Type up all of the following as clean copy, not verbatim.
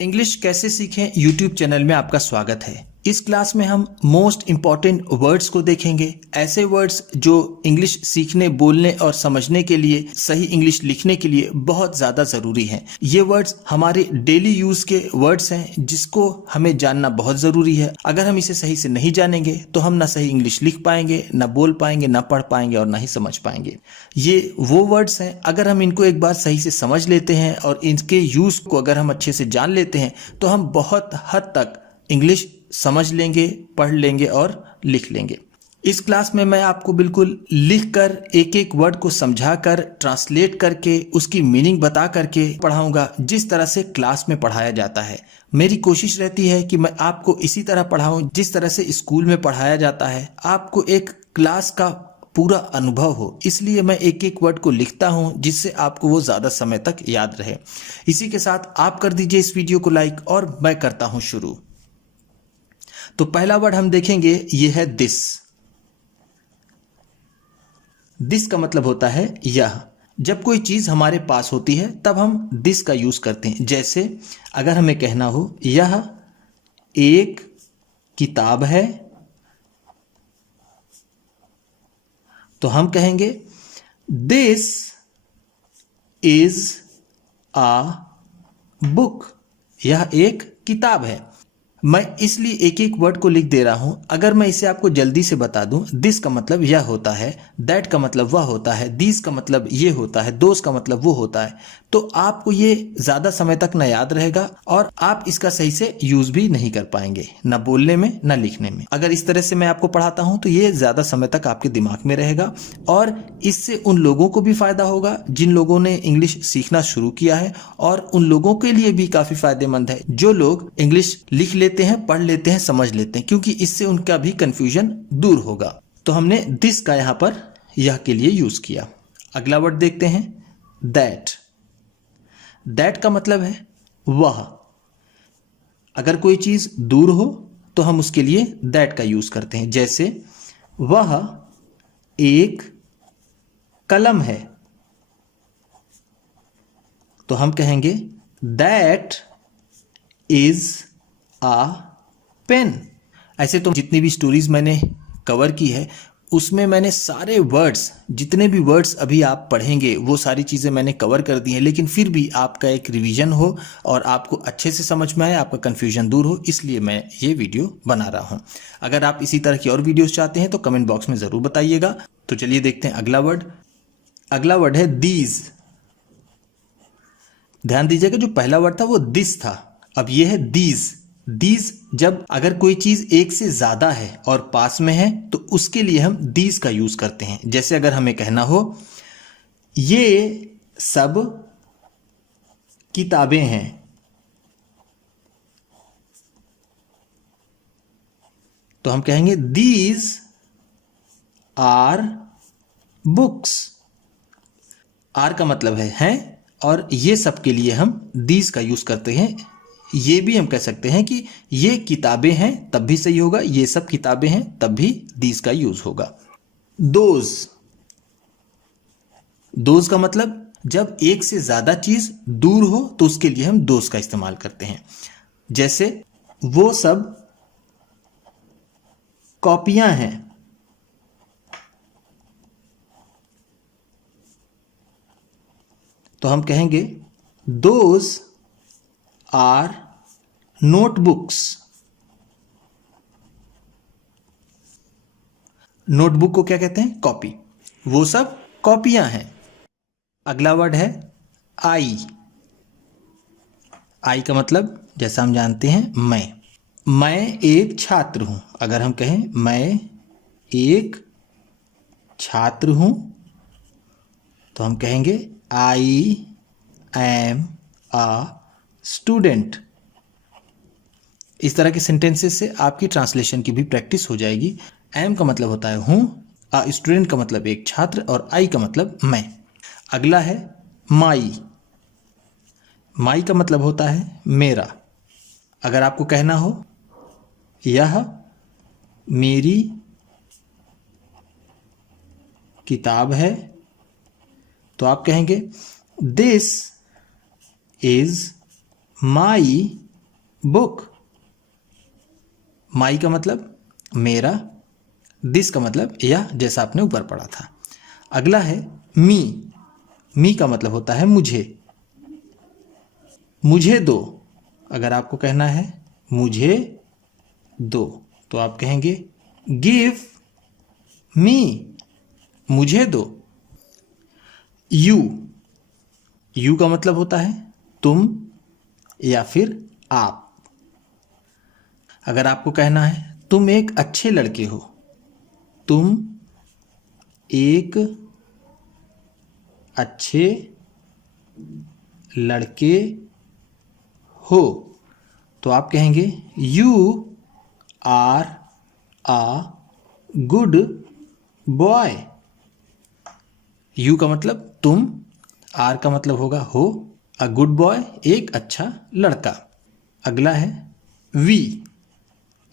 English कैसे सीखें YouTube channel में आपका स्वागत है। इस क्लास में हम मोस्ट इम्पॉर्टेंट वर्ड्स को देखेंगे। ऐसे वर्ड्स जो इंग्लिश सीखने, बोलने और समझने के लिए, सही इंग्लिश लिखने के लिए बहुत ज़्यादा ज़रूरी हैं। ये वर्ड्स हमारे डेली यूज़ के वर्ड्स हैं जिसको हमें जानना बहुत ज़रूरी है। अगर हम इसे सही से नहीं जानेंगे तो हम ना सही इंग्लिश लिख पाएंगे, ना बोल पाएंगे, ना पढ़ पाएंगे और ना ही समझ पाएंगे। ये वो वर्ड्स हैं, अगर हम इनको एक बार सही से समझ लेते हैं और इनके यूज़ को अगर हम अच्छे से जान लेते हैं तो हम बहुत हद तक इंग्लिश समझ लेंगे, पढ़ लेंगे और लिख लेंगे। इस क्लास में मैं आपको बिल्कुल लिखकर, एक एक वर्ड को समझाकर, ट्रांसलेट करके, उसकी मीनिंग बता करके पढ़ाऊंगा जिस तरह से क्लास में पढ़ाया जाता है। मेरी कोशिश रहती है कि मैं आपको इसी तरह पढ़ाऊं जिस तरह से स्कूल में पढ़ाया जाता है, आपको एक क्लास का पूरा अनुभव हो। इसलिए मैं एक एक वर्ड को लिखता हूं जिससे आपको वो ज़्यादा समय तक याद रहे। इसी के साथ आप कर दीजिए इस वीडियो को लाइक और मैं करता हूं शुरू। तो पहला वर्ड हम देखेंगे, ये है दिस। दिस का मतलब होता है यह। जब कोई चीज हमारे पास होती है तब हम दिस का यूज करते हैं। जैसे अगर हमें कहना हो यह एक किताब है तो हम कहेंगे दिस इज अ बुक। यह एक किताब है। मैं इसलिए एक एक वर्ड को लिख दे रहा हूं। अगर मैं इसे आपको जल्दी से बता दूं, दिस का मतलब यह होता है, दैट का मतलब वह होता है, दीस का मतलब ये होता है, दोस का मतलब वो होता है, तो आपको ये ज्यादा समय तक न याद रहेगा और आप इसका सही से यूज भी नहीं कर पाएंगे, ना बोलने में ना लिखने में। अगर इस तरह से मैं आपको पढ़ाता हूं तो ये ज्यादा समय तक आपके दिमाग में रहेगा और इससे उन लोगों को भी फायदा होगा जिन लोगों ने इंग्लिश सीखना शुरू किया है, और उन लोगों के लिए भी काफी फायदेमंद है जो लोग इंग्लिश लिख लेते हैं, पढ़ लेते हैं, समझ लेते हैं, क्योंकि इससे उनका भी कंफ्यूजन दूर होगा। तो हमने दिस का यहां पर यह के लिए यूज किया। अगला वर्ड देखते हैं, दैट। दैट का मतलब है वह। अगर कोई चीज दूर हो तो हम उसके लिए दैट का यूज करते हैं। जैसे वह एक कलम है तो हम कहेंगे दैट इज आ पेन। ऐसे तो जितनी भी स्टोरीज मैंने कवर की है उसमें मैंने सारे वर्ड्स, जितने भी वर्ड्स अभी आप पढ़ेंगे वो सारी चीज़ें मैंने कवर कर दी हैं, लेकिन फिर भी आपका एक रिवीजन हो और आपको अच्छे से समझ में आए, आपका कन्फ्यूजन दूर हो, इसलिए मैं ये वीडियो बना रहा हूँ। अगर आप इसी तरह की और वीडियोस चाहते हैं तो कमेंट बॉक्स में ज़रूर बताइएगा। तो चलिए देखते हैं अगला वर्ड। अगला वर्ड है दीज। ध्यान दीजिएगा, जो पहला वर्ड था वो दिस था, अब ये है दीज। दीज जब अगर कोई चीज एक से ज्यादा है और पास में है तो उसके लिए हम दीज का यूज करते हैं। जैसे अगर हमें कहना हो ये सब किताबें हैं तो हम कहेंगे दीज आर बुक्स। आर का मतलब है हैं, और ये सब के लिए हम दीज का यूज करते हैं। ये भी हम कह सकते हैं कि ये किताबें हैं तब भी सही होगा, ये सब किताबें हैं तब भी दीज का यूज होगा। दोज। दोज का मतलब जब एक से ज्यादा चीज दूर हो तो उसके लिए हम दोज का इस्तेमाल करते हैं। जैसे वो सब कॉपियां हैं तो हम कहेंगे दोज आर नोटबुक्स। नोटबुक को क्या कहते हैं? कॉपी। वो सब कॉपियां हैं। अगला वर्ड है आई। आई का मतलब जैसा हम जानते हैं मैं एक छात्र हूं। अगर हम कहें मैं एक छात्र हूं तो हम कहेंगे आई एम अ स्टूडेंट। इस तरह के सेंटेंसेस से आपकी ट्रांसलेशन की भी प्रैक्टिस हो जाएगी। एम का मतलब होता है हूं, अ स्टूडेंट का मतलब एक छात्र, और आई का मतलब मैं। अगला है माई। माई का मतलब होता है मेरा। अगर आपको कहना हो यह मेरी किताब है तो आप कहेंगे दिस इज माई बुक। माई का मतलब मेरा, दिस का मतलब यह, जैसा आपने ऊपर पढ़ा था। अगला है मी। मी का मतलब होता है मुझे। मुझे दो, अगर आपको कहना है मुझे दो तो आप कहेंगे गिव मी, मुझे दो। यू। यू का मतलब होता है तुम या फिर आप। अगर आपको कहना है तुम एक अच्छे लड़के हो, तुम एक अच्छे लड़के हो तो आप कहेंगे you are a good boy. You का मतलब तुम, आर का मतलब होगा हो, अ गुड बॉय एक अच्छा लड़का। अगला है वी।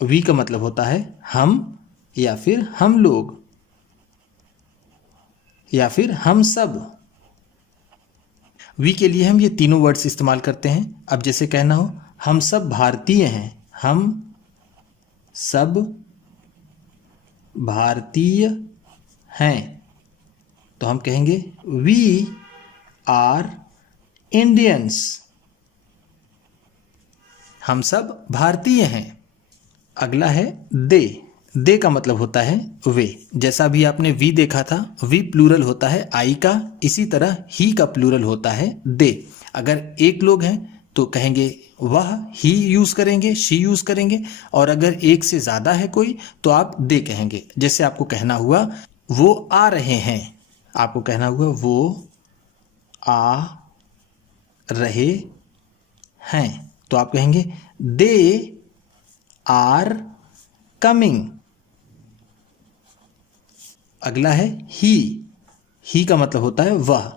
वी का मतलब होता है हम या फिर हम लोग या फिर हम सब। वी के लिए हम ये तीनों वर्ड्स इस्तेमाल करते हैं। अब जैसे कहना हो हम सब भारतीय हैं, हम सब भारतीय हैं तो हम कहेंगे वी आर इंडियंस। हम सब भारतीय हैं। अगला है दे। दे का मतलब होता है वे। जैसा भी आपने वी देखा था, वी प्लूरल होता है आई का, इसी तरह ही का प्लूरल होता है दे। अगर एक लोग हैं तो कहेंगे वह, ही यूज करेंगे, शी यूज करेंगे, और अगर एक से ज्यादा है कोई तो आप दे कहेंगे। जैसे आपको कहना हुआ वो आ रहे हैं, आपको कहना हुआ वो आ रहे हैं तो आप कहेंगे दे आर कमिंग। अगला है ही। ही का मतलब होता है वह।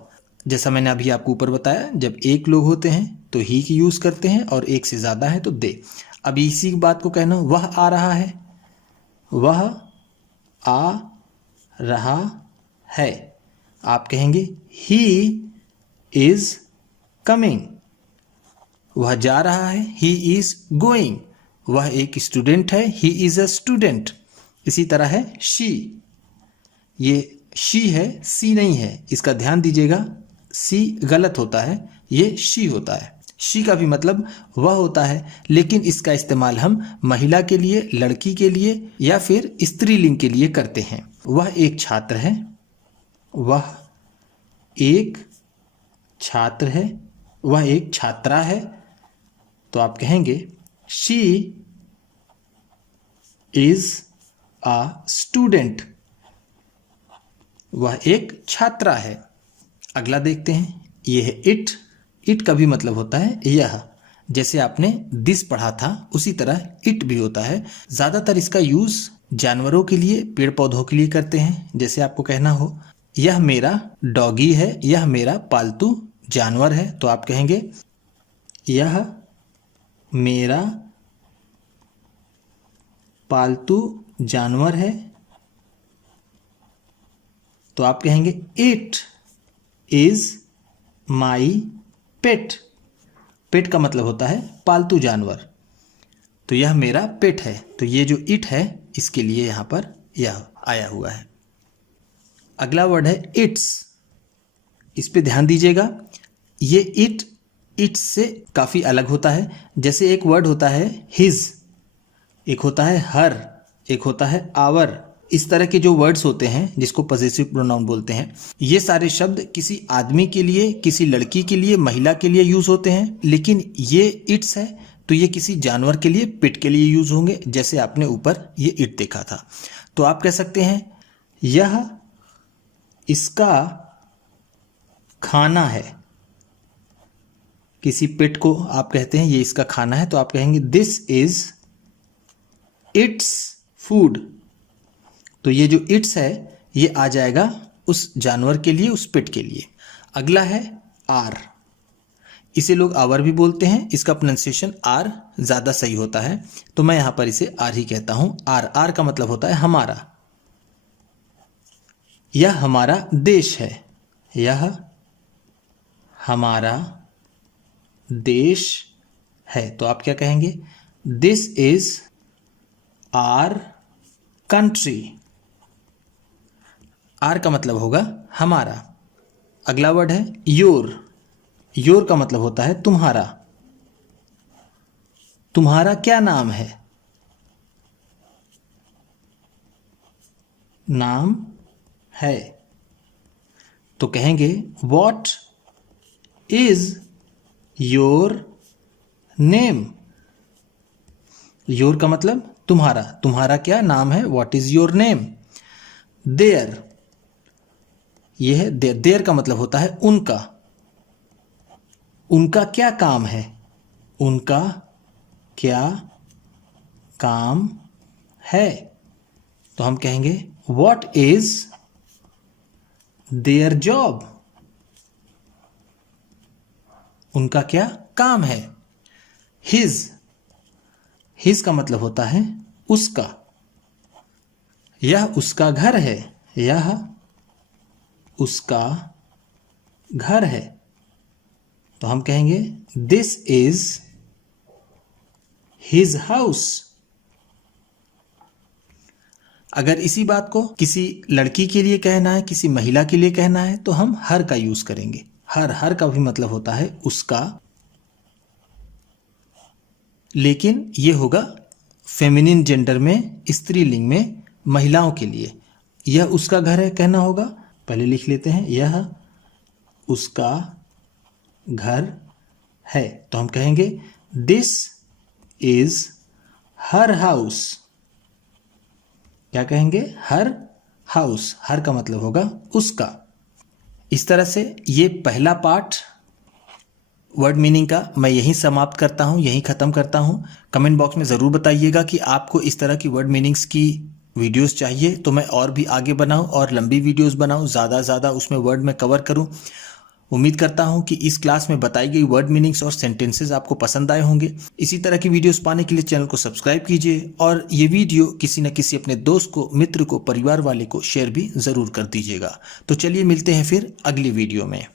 जैसा मैंने अभी आपको ऊपर बताया, जब एक लोग होते हैं तो ही की यूज करते हैं और एक से ज्यादा है तो दे। अब इसी बात को कहना वह आ रहा है, वह आ रहा है आप कहेंगे ही इज कमिंग। वह जा रहा है, ही इज गोइंग। वह एक स्टूडेंट है, ही इज अ स्टूडेंट। इसी तरह है शी। ये शी है, सी नहीं है, इसका ध्यान दीजिएगा, सी गलत होता है, ये शी होता है। शी का भी मतलब वह होता है, लेकिन इसका इस्तेमाल हम महिला के लिए, लड़की के लिए या फिर स्त्रीलिंग के लिए करते हैं। वह एक छात्र है, वह एक छात्र है, वह एक छात्रा है तो आप कहेंगे शी इज अ स्टूडेंट। वह एक छात्रा है। अगला देखते हैं, यह है इट। इट का भी मतलब होता है यह। जैसे आपने दिस पढ़ा था उसी तरह इट भी होता है। ज्यादातर इसका यूज जानवरों के लिए, पेड़ पौधों के लिए करते हैं। जैसे आपको कहना हो यह मेरा डॉगी है, यह मेरा पालतू जानवर है तो आप कहेंगे यह मेरा पालतू जानवर है तो आप कहेंगे इट इज माई पेट। पेट का मतलब होता है पालतू जानवर, तो यह मेरा पेट है। तो ये जो इट है इसके लिए यहां पर यह आया हुआ है। अगला वर्ड है इट्स। इस पे ध्यान दीजिएगा, ये इट इट्स से काफी अलग होता है। जैसे एक वर्ड होता है हिज, एक होता है हर, एक होता है आवर। इस तरह के जो वर्ड्स होते हैं जिसको पॉजेसिव प्रोनाउन बोलते हैं, ये सारे शब्द किसी आदमी के लिए, किसी लड़की के लिए, महिला के लिए यूज होते हैं। लेकिन ये इट्स है तो ये किसी जानवर के लिए, पेट के लिए यूज होंगे। जैसे आपने ऊपर ये इट देखा था तो आप कह सकते हैं यह इसका खाना है। किसी पेट को आप कहते हैं ये इसका खाना है तो आप कहेंगे दिस इज इट्स फूड। तो ये जो इट्स है ये आ जाएगा उस जानवर के लिए, उस पेट के लिए। अगला है आर। इसे लोग आवर भी बोलते हैं, इसका प्रोनाउंसिएशन आर ज्यादा सही होता है तो मैं यहां पर इसे आर ही कहता हूं। आर, आर का मतलब होता है हमारा। यह हमारा देश है, यह हमारा देश है। तो आप क्या कहेंगे? This is our country. Our का मतलब होगा हमारा। अगला वर्ड है योर। योर का मतलब होता है तुम्हारा। तुम्हारा क्या नाम है? नाम है। तो कहेंगे what is your name. Your का मतलब तुम्हारा। तुम्हारा क्या नाम है? What is your name. There. यह है देयर। देयर का मतलब होता है उनका। उनका क्या काम है? उनका क्या काम है? तो हम कहेंगे व्हाट इज देयर जॉब। उनका क्या काम है? हिज। हिज का मतलब होता है उसका। यह उसका घर है। यह उसका घर है। तो हम कहेंगे दिस इज हिज हाउस। अगर इसी बात को किसी लड़की के लिए कहना है, किसी महिला के लिए कहना है, तो हम हर का यूज करेंगे। हर का भी मतलब होता है उसका, लेकिन यह होगा फेमिनिन जेंडर में, स्त्रीलिंग में, महिलाओं के लिए। यह उसका घर है कहना होगा। पहले लिख लेते हैं, यह उसका घर है। तो हम कहेंगे दिस इज हर हाउस। क्या कहेंगे? हर हाउस। हर का मतलब होगा उसका। इस तरह से ये पहला पार्ट वर्ड मीनिंग का मैं यहीं समाप्त करता हूं, यहीं ख़त्म करता हूं। कमेंट बॉक्स में ज़रूर बताइएगा कि आपको इस तरह की वर्ड मीनिंग्स की वीडियोस चाहिए तो मैं और भी आगे बनाऊं और लंबी वीडियोस बनाऊं, ज़्यादा उसमें वर्ड में कवर करूं। उम्मीद करता हूं कि इस क्लास में बताई गई वर्ड मीनिंग्स और सेंटेंसेस आपको पसंद आए होंगे। इसी तरह की वीडियोस पाने के लिए चैनल को सब्सक्राइब कीजिए और ये वीडियो किसी न किसी अपने दोस्त को, मित्र को, परिवार वाले को शेयर भी ज़रूर कर दीजिएगा। तो चलिए मिलते हैं फिर अगली वीडियो में।